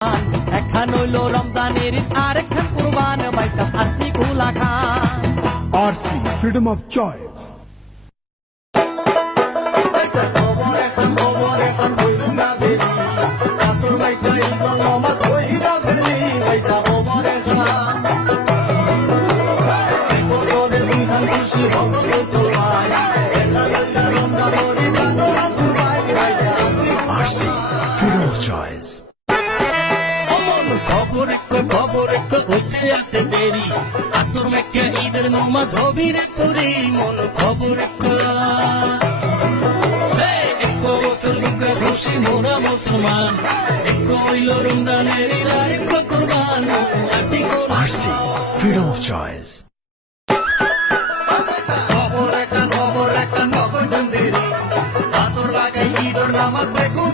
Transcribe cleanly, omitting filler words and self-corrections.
একখান হইল রমজানের ঈদ আর একখান কুরবান বাইসাব আরসি কুলা খান RC, freedom of choice. RC, freedom of choice. খবর হইতে আছে দেরি আতর মেকে ঈদের নমাজ হবি রে পুরি মন খবর বছর মুখে খুশি মোরা মুসলমান হইল রমজানের ঈদ আর কুরবান RC, freedom of choice. খবর একটা নগর দেরি আতর লাগাই ঈদের নামাজ দেখো